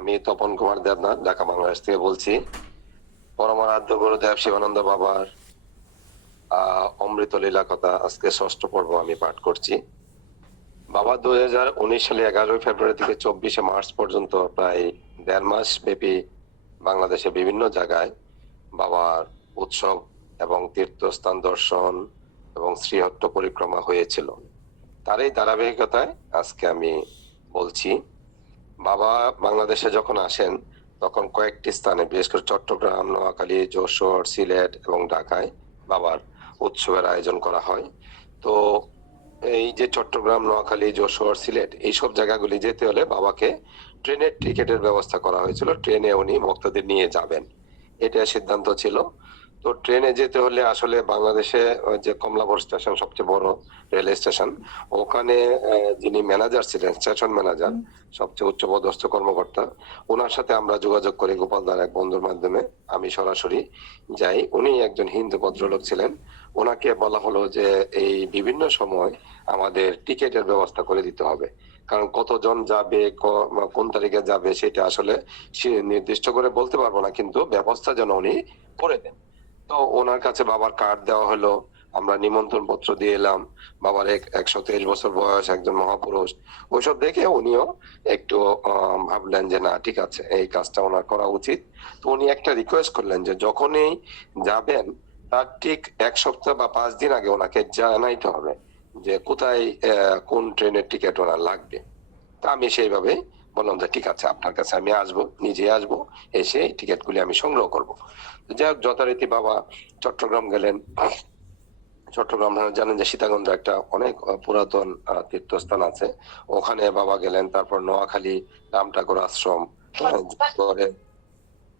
আমি তপন কুমার দেবনাথ, ঢাকা বাংলাদেশ থেকে বলছি। পরমারাধ্য গুরুদেব শিবানন্দ বাবার অমৃত লীলা কথা আজকে ষষ্ঠ পর্ব আমি পাঠ করছি। বাবা, দুই হাজার উনিশ সালে এগারোই ফেব্রুয়ারি থেকে চব্বিশে মার্চ পর্যন্ত প্রায় দেড় মাস ব্যাপী বাংলাদেশের বিভিন্ন জায়গায় বাবার উৎসব এবং তীর্থস্থান দর্শন এবং শ্রীহট্ট পরিক্রমা হয়েছিল। তার এই ধারাবাহিকতায় আজকে আমি বলছি বাবা বাংলাদেশে যখন আসেন, তখন কয়েকটি স্থানে, বিশেষ করে চট্টগ্রাম, নোয়াখালী, যশোর, সিলেট এবং ঢাকায় বাবার উৎসবের আয়োজন করা হয়। তো এই যে চট্টগ্রাম, নোয়াখালী, যশোর, সিলেট, এইসব জায়গাগুলি যেতে হলে বাবাকে ট্রেনের টিকিটের ব্যবস্থা করা হয়েছিল। ট্রেনে উনি ভক্তদের নিয়ে যাবেন। এটা সিদ্ধান্ত ছিল। তো ট্রেনে যেতে হলে আসলে বাংলাদেশে যে কমলাপুর স্টেশন সবচেয়ে বড় রেল স্টেশন ওখানে যিনি ম্যানেজার ছিলেন স্টেশন ম্যানেজার সবচেয়ে উচ্চপদস্থ কর্মকর্তা ওনার সাথে আমরা যোগাযোগ করি গোপালদার এক বন্ধুর মাধ্যমে। আমি সরাসরি যাই উনি একজন হিন্দু ভদ্রলোক ছিলেন। ওনাকে বলা হলো যে এই বিভিন্ন সময় আমাদের টিকেটের ব্যবস্থা করে দিতে হবে। কারণ কতজন যাবে কোন তারিখে যাবে সেটা আসলে সে নির্দিষ্ট করে বলতে পারব না কিন্তু ব্যবস্থা যেন উনি করে দেন। তো ওনার কাছে বাবার কার্ড দেওয়া হলো। আমরা নিমন্ত্রণ পত্র দিয়ে এলাম। বাবার এক একশো তেইশ বছর বয়স, একজন মহাপুরুষ। ওইসব দেখে উনিও একটু ভাবলেন যে না, ঠিক আছে, এই কাজটা ওনার করা উচিত। তো উনি একটা রিকোয়েস্ট করলেন যে যখনই যাবেন, তার ঠিক এক সপ্তাহ বা পাঁচ দিন আগে ওনাকে জানাইতে হবে যে কোথায় কোন ট্রেনের টিকিট ওনার লাগবে। তা আমি সেইভাবে বললাম যে ঠিক আছে আপনার কাছে আমি আসব নিজে আসব এসে টিকিটগুলি আমি সংগ্রহ করব। যাই হোক যথারীতি বাবা চট্টগ্রাম গেলেন। চট্টগ্রাম জানেন যে সীতাকুণ্ড একটা অনেক পুরাতন তীর্থস্থান আছে। ওখানে বাবা গেলেন তারপর নোয়াখালী রামঠাকুর আশ্রম আহ,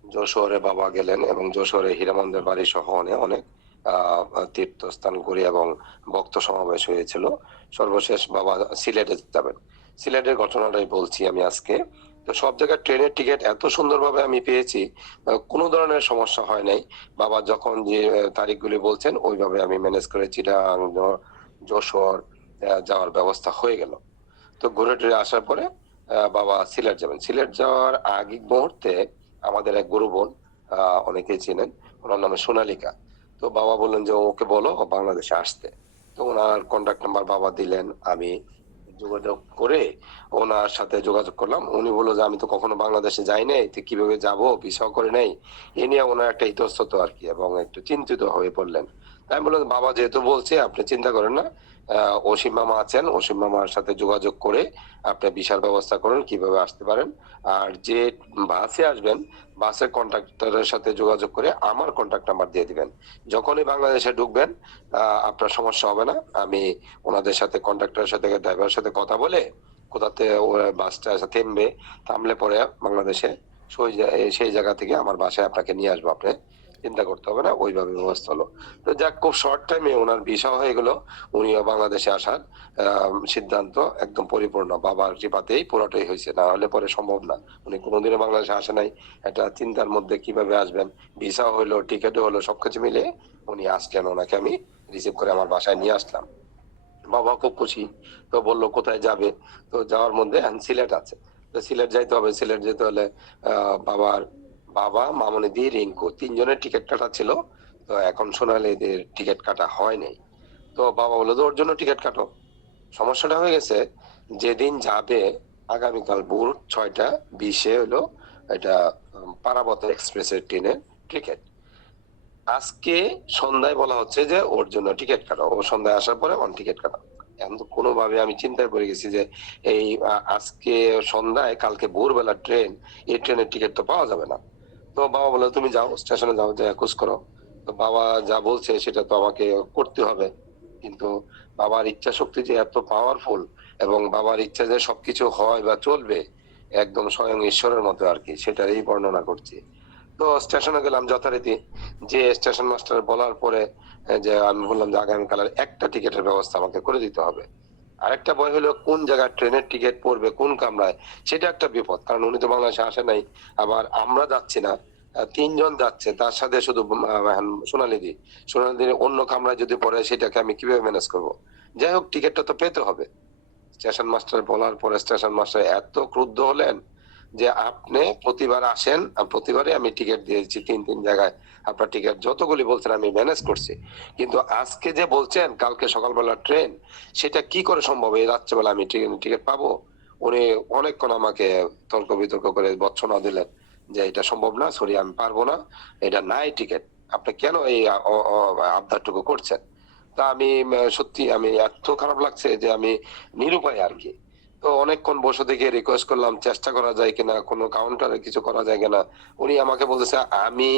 যশোরে বাবা গেলেন এবং যশোরে হীরামন্দের বাড়ি সহ অনেক অনেক তীর্থস্থান ঘুরে এবং ভক্ত সমাবেশ হয়েছিল। সর্বশেষ বাবা সিলেটে যাবেন। সিলেটের ঘটনাটাই বলছি আমি আজকে। তো সব জায়গায় ট্রেনের টিকিট এত সুন্দরভাবে আমি পেয়েছি কোনো ধরনের সমস্যা হয় নাই। বাবা যখন যে তারিখগুলি বলছেন, ওইভাবে আমি ম্যানেজ করে য- যশোর যাওয়ার ব্যবস্থা হয়ে গেল। তো ঘুরে টুরে আসার পরে বাবা সিলেট যাবেন। সিলেট যাওয়ার আগে মুহূর্তে আমাদের এক গুরু বোন অনেকেই চিনেন, ওনার নামে সোনালিকা। তো বাবা বললেন যে, ওকে বলো বাংলাদেশে আসতে। তো ওনার কন্ট্যাক্ট নাম্বার বাবা দিলেন, আমি যোগাযোগ করে ওনার সাথে যোগাযোগ করলাম। উনি বলল যে, আমি তো কখনো বাংলাদেশে যাই নাই, তো কীভাবে যাব? ভিসাও করে নাই? এ নিয়ে ওনার একটা ইতস্তত আর কি, এবং একটু চিন্তিত হয়ে পড়লেন। আমি বললাম বাবা যেহেতু বলছে, আপনি চিন্তা করেন না। অসীম মামা আছেন, অসীম মামার সাথে যোগাযোগ করে আপনি বিশাল ব্যবস্থা করুন, কীভাবে আসতে পারেন। আর যে বাসে আসবেন, বাসের কন্ট্রাক্টরের সাথে যোগাযোগ করে আমার কন্ট্যাক্ট নাম্বার দিয়ে দিবেন। যখনই বাংলাদেশে ঢুকবেন আপনার সমস্যা হবে না। আমি ওনাদের সাথে কন্ট্রাক্টরের সাথে ড্রাইভারের সাথে কথা বলে কোথাতে বাসটা থেমবে, থামলে পরে বাংলাদেশে সেই জায়গা থেকে আমার বাসায় আপনাকে নিয়ে আসব আপনি। চিন্তা করতে হবে না, ওইভাবে ব্যবস্থা হলো। তো যাক, খুব শর্ট টাইমে ওনার ভিসা হয়ে গেল, উনিও বাংলাদেশে আসার সিদ্ধান্ত একদম পরিপূর্ণ, বাবার কৃপাতেই পুরোটাই হয়েছে, না হলে পরে সম্ভব না। উনি কোনোদিনও বাংলাদেশে আসে নাই, একটা চিন্তার মধ্যে কীভাবে আসবেন? ভিসা হইল টিকিটও হলো, সবকিছু মিলে উনি আসলেন, ওনাকে আমি রিসিভ করে আমার বাসায় নিয়ে আসলাম। বাবা খুব খুশি, তো বলল, কোথায় যাবে? তো যাওয়ার মধ্যে সিলেট আছে। তো সিলেট যাইতে হবে, সিলেট যেতে হলে বাবার বাবা, মামনি দি, রিঙ্কু তিনজনের টিকিট কাটা ছিল। তো এখন সোনালিদের টিকিট কাটা হয় নাই। তো বাবা বলল যে, ওর জন্য টিকিট কাটো। সমস্যাটা হয়ে গেছে, যেদিন যাবে আগামীকাল ভোর ছয়টা, বিশে হলো এটা পারাবত এক্সপ্রেসের ট্রেনের টিকিট। আজকে সন্ধ্যায় বলা হচ্ছে যে, ওর জন্য টিকিট কাটো। ও সন্ধ্যায় আসার পরে অন টিকিট কাটো। এখন তো কোনোভাবে আমি চিন্তায় পড়ে গেছি যে, এই আজকে সন্ধ্যায়, কালকে ভোরবেলা ট্রেন, এই ট্রেনের টিকিট তো পাওয়া যাবে না। তো বাবা বলে, তুমি যাও, স্টেশনে যাও, যে খোঁজ করো। তো বাবা যা বলছে সেটা তো আমাকে করতে হবে। কিন্তু বাবার ইচ্ছা শক্তি যে এত পাওয়ারফুল এবং বাবার ইচ্ছা যে সবকিছু হয় বা চলবে, একদম স্বয়ং ঈশ্বরের মতো আর কি, সেটারই বর্ণনা করছি। তো স্টেশনে গেলাম যথারীতি। যে স্টেশন মাস্টার বলার পরে যে আমি বললাম যে আগামীকালের একটা টিকিটের ব্যবস্থা আমাকে করে দিতে হবে। আরেকটা ভয় হলো, কোন জায়গায় ট্রেনের টিকিট পড়বে, কোন কামরায়, সেটা একটা বিপদ। কারণ উনি তো বাংলাদেশে আসে নাই। আবার আমরা যাচ্ছি না। তিনজন যাচ্ছে, তার সাথে শুধু সোনালি দি। সোনালি দির অন্য কামরায় যদি পড়ে, সেটাকে আমি কীভাবে ম্যানেজ করব? যাই হোক টিকিটটা তো পেতে হবে। স্টেশন মাস্টার বলার পরে স্টেশন মাস্টার এত ক্রুদ্ধ হলেন যে আপনি প্রতিবার আসেন প্রতিবারে আমি টিকিট দিয়েছি তিন তিন জায়গায়। আপনার টিকিট যতগুলি বলছেন, আমি ম্যানেজ করছি। কিন্তু আজকে যে বলছেন, কালকে সকালবেলা ট্রেন সেটা কি করে সম্ভব? এই রাত্রেবেলা আমি টিকিট পাবো? উনি অনেকক্ষণ আমাকে তর্ক বিতর্ক করে বৎসনা দিলেন। যে এটা সম্ভব না, সরি, আমি পারব না, এটা নাই টিকিট আপনি কেন এই আবদারটুকু করছেন? তা আমি সত্যি আমি এত খারাপ লাগছে যে আমি নিরুপায় আর কি। তো অনেকক্ষণ বসে থেকে রিকোয়েস্ট করলাম, চেষ্টা করা যায় কিনা, কোনো কাউন্টারে কিছু করা যায় কিনা। উনি আমাকে বলতেছে, আমি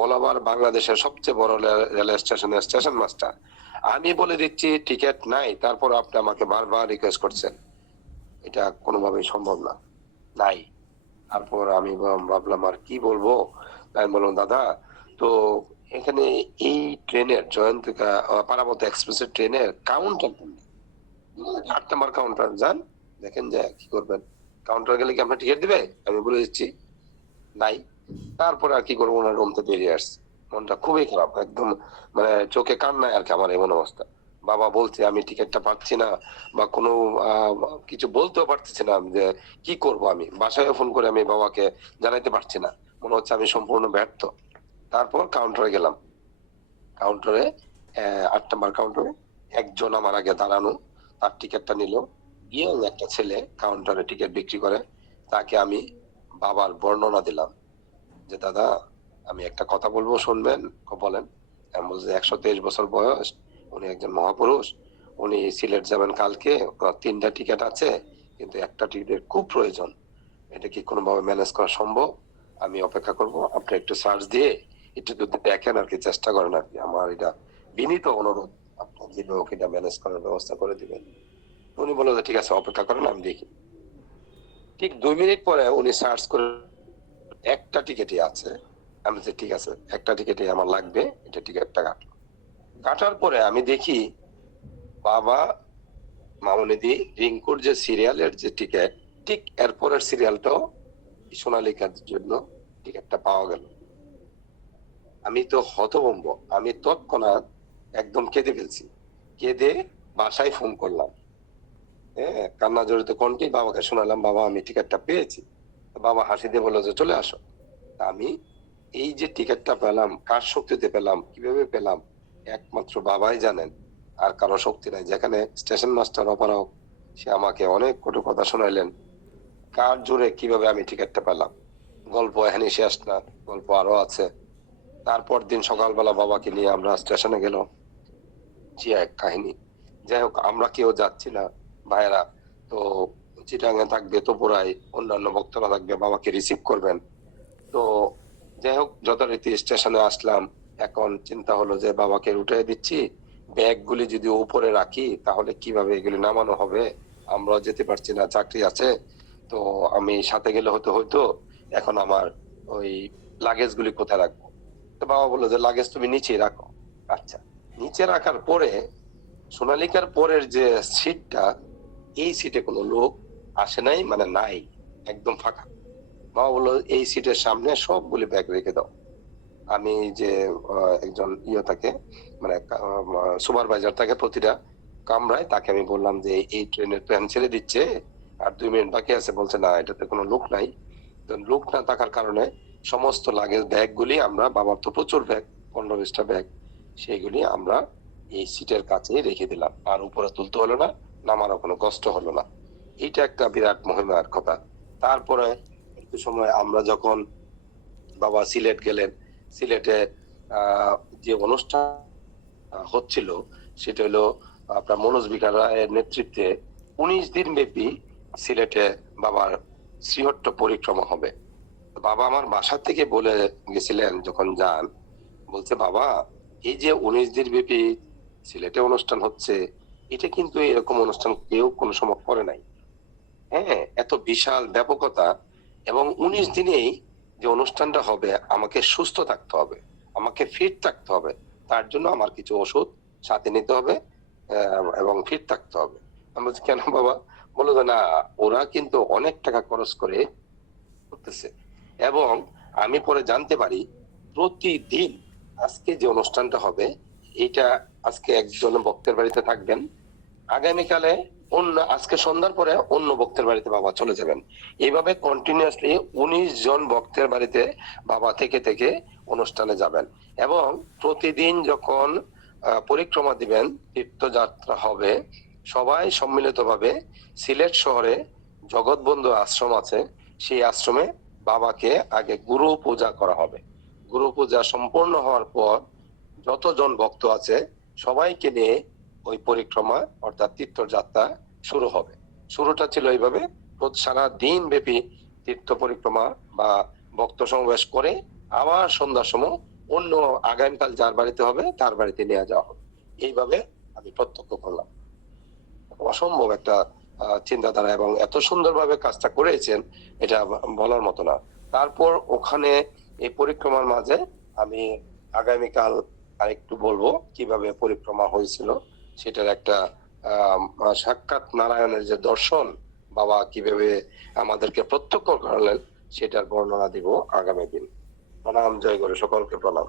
অল বাংলাদেশের সবচেয়ে বড় রেল স্টেশনের স্টেশন মাস্টার আমি বলে দিচ্ছি টিকিট নাই, তারপর আপনি আমাকে বারবার রিকোয়েস্ট করছেন। এটা কোনোভাবেই সম্ভব না। নাই। তারপর আমি ভাব- ভাবলাম, আর কি বলব? আমি বললাম, দাদা, তো এখানে এই ট্রেনের জয়ন্তিকা পারাবত এক্সপ্রেসের ট্রেনের কাউন্টার আট নম্বর কাউন্টার যান, দেখেন যে কি করবেন। কাউন্টার গেলে কি আপনার টিকিট দিবে? আমি বলে দিচ্ছি, নাই। তারপরে আর কি করব? ওনার রুম থেকে বেরিয়ে আসছে। মনটা খুবই খারাপ, একদম মানে চোখে কান্নায় আর কি, আমার এমন অবস্থা। বাবা বলছে, আমি টিকিটটা পাচ্ছি না বা কোনো কিছু বলতেও পারতেছি না যে কি করব আমি। বাসায় ফোন করে আমি বাবাকে জানাইতে পারছি না। মনে হচ্ছে আমি সম্পূর্ণ ব্যর্থ। তারপর কাউন্টারে গেলাম। কাউন্টারে আট নম্বর কাউন্টারে একজন আমার আগে দাঁড়ানো, তার টিকিটটা নিল। ইয়ং একটা ছেলে কাউন্টারে টিকিট বিক্রি করে। তাকে আমি বাবার বর্ণনা দিলাম যে, দাদা, আমি একটা কথা বলব, শুনবেন? বলেন, আমি একশো তেইশ বছর বয়স উনি একজন মহাপুরুষ। উনি সিলেট যাবেন কালকে তিনটা টিকিট আছে, কিন্তু একটা টিকিটের খুব প্রয়োজন। এটা কি কোনোভাবে ম্যানেজ করা সম্ভব? আমি অপেক্ষা করব। আপনি একটু সার্চ দিয়ে একটু যদি দেখেন আর কি, চেষ্টা করেন আর কি। আমার এটা বিনীত অনুরোধ। আপনার যে লোক এটা ম্যানেজ করার ব্যবস্থা করে দিবেন। উনি বলল ঠিক আছে, অপেক্ষা করেন, আমি দেখি। ঠিক দুই মিনিট পরে উনি সার্চ করে একটা টিকিটই আছে। আমি ঠিক আছে, একটা টিকিটই আমার লাগবে, এটা টিকিটটা কাটলো কাটার পরে আমি দেখি বাবা মামুনিদি রিঙ্কুর যে সিরিয়ালের যে টিকিট ঠিক এরপরের সিরিয়ালটাও সোনালিকার জন্য টিকিটটা পাওয়া গেল। আমি তো হতভম্ব। আমি তৎক্ষণাৎ একদম কেঁদে ফেলছি। কেঁদে বাসায় ফোন করলাম। হ্যাঁ কান্না জড়িত কণ্ঠে বাবাকে শোনালাম, বাবা, আমি টিকিটটা পেয়েছি। বাবা হাসি দিয়ে বলল যে, চলে আসো। আমি এই যে টিকিটটা পেলাম, কার শক্তিতে পেলাম, কীভাবে পেলাম একমাত্র বাবাই জানেন, আর কারও শক্তি নাই। যেখানে স্টেশন মাস্টার অপারক সে আমাকে অনেক কটু কথা শোনাইলেন। কার জোরে কীভাবে আমি টিকিটটা পেলাম? গল্প এখানে শেষ না, গল্প আরও আছে। তারপর দিন সকালবেলা বাবাকে নিয়ে আমরা স্টেশনে গেল। জি এক কাহিনী। যাই হোক, আমরা কেউ যাচ্ছি না। ভাইয়েরা, তো চিটাঙ্গে থাকবে তোপুরাই অন্যান্য বক্তরা থাকবে, বাবাকে রিসিভ করবেন। তো যাই হোক, যথারীতি স্টেশনে আসলাম। এখন চিন্তা হলো যে বাবাকে উঠে দিচ্ছি। ব্যাগগুলি যদি উপরে রাখি, তাহলে কীভাবে এগুলি নামানো হবে? আমরা যেতে পারছি না, চাকরি আছে। তো আমি সাথে গেলে হয়তো হয়তো এখন আমার ওই লাগেজ গুলি কোথায় রাখব? তো বাবা বলল যে লাগেজ তুমি নিচে রাখো। আচ্ছা নিচে রাখার পরে, সোনালিকার পরের যে সিটটা এই সিটে কোনো লোক আসে নাই মানে নাই, একদম ফাঁকা। বাবা বলল, এই সিটের সামনে সবগুলি ব্যাগ রেখে দাও। আমি যে একজন ইয়ে থাকে মানে সুপারভাইজার থাকে প্রতিটা কামরায়, তাকে আমি বললাম যে, এই ট্রেনের ট্রেন ছেড়ে দিচ্ছে, আর দুই মিনিট বাকি আছে। বলছে, না, এটাতে কোনো লোক নাই। লোক না থাকার কারণে সমস্ত লাগেজ ব্যাগ গুলি আমরা, বাবার তো প্রচুর ব্যাগ পনেরো বিশটা ব্যাগ সেইগুলি আমরা এই সিটের কাছেই রেখে দিলাম। আর উপরে তুলতে হলো না, নামারও কোনো কষ্ট হলো না। এটা একটা বিরাট মহিমার কথা। তারপরে একটু সময় আমরা যখন বাবা সিলেট গেলেন সিলেটে যে অনুষ্ঠান হচ্ছিল, সেটা হলো আপনার মনোজ বিকার রায়ের নেতৃত্বে উনিশ দিন ব্যাপী সিলেটে বাবার শ্রীহট্ট পরিক্রমা হবে। বাবা আমার বাসা থেকে বলে গেছিলেন যখন যান, বলছে, বাবা, এই যে উনিশ দিন ব্যাপী সিলেটে অনুষ্ঠান হচ্ছে, এটা কিন্তু এরকম অনুষ্ঠান কেউ কোনো সময় করে নাই। হ্যাঁ এত বিশাল ব্যাপকতা এবং উনিশ দিনেই যে অনুষ্ঠানটা হবে, আমাকে সুস্থ থাকতে হবে, আমাকে ফিট থাকতে হবে, তার জন্য আমার কিছু ওষুধ সাথে নিতে হবে এবং ফিট থাকতে হবে। আমি বলছি, কেন বাবা? বলো না, ওরা কিন্তু অনেক টাকা খরচ করে করতেছে। এবং আমি পরে জানতে পারি, প্রতিদিন আজকে যে অনুষ্ঠানটা হবে, এটা আজকে একজন ভক্তের বাড়িতে থাকবেন। আগামীকালে অন্য, আজকে সন্ধ্যার পরে অন্য ভক্তের বাড়িতে বাবা চলে যাবেন। এইভাবে কন্টিনিউয়াসলি উনিশ জন ভক্তের বাড়িতে বাবা থেকে থেকে অনুষ্ঠানে যাবেন। এবং প্রতিদিন যখন পরিক্রমা দিবেন, তীর্থযাত্রা হবে, সবাই সম্মিলিতভাবে সিলেট শহরে জগৎবন্ধু আশ্রম আছে, সেই আশ্রমে বাবাকে আগে গুরু পূজা করা হবে। গুরু পূজা সম্পূর্ণ হওয়ার পর যতজন ভক্ত আছে, সবাইকে নিয়ে ওই পরিক্রমা অর্থাৎ তীর্থযাত্রা শুরু হবে। শুরুটা ছিল এইভাবে সারা দিন ব্যাপী তীর্থ পরিক্রমা বা ভক্ত সমাবেশ করে আবার সন্ধ্যার সময় অন্য আগামীকাল যার বাড়িতে হবে, তার বাড়িতে নিয়ে যাওয়া হবে। এইভাবে আমি প্রত্যক্ষ করলাম। অসম্ভব একটা চিন্তাধারা এবং এত সুন্দরভাবে কাজটা করেছেন, এটা বলার মতো না। তারপর ওখানে এই পরিক্রমার মাঝে আমি আগামীকাল আরেকটু বলব কীভাবে পরিক্রমা হয়েছিল। সেটার একটা সাক্ষাৎ নারায়ণের যে দর্শন, বাবা কীভাবে আমাদেরকে প্রত্যক্ষ করালেন, সেটার বর্ণনা দিব আগামী দিন। প্রণাম, জয় করে সকলকে প্রণাম।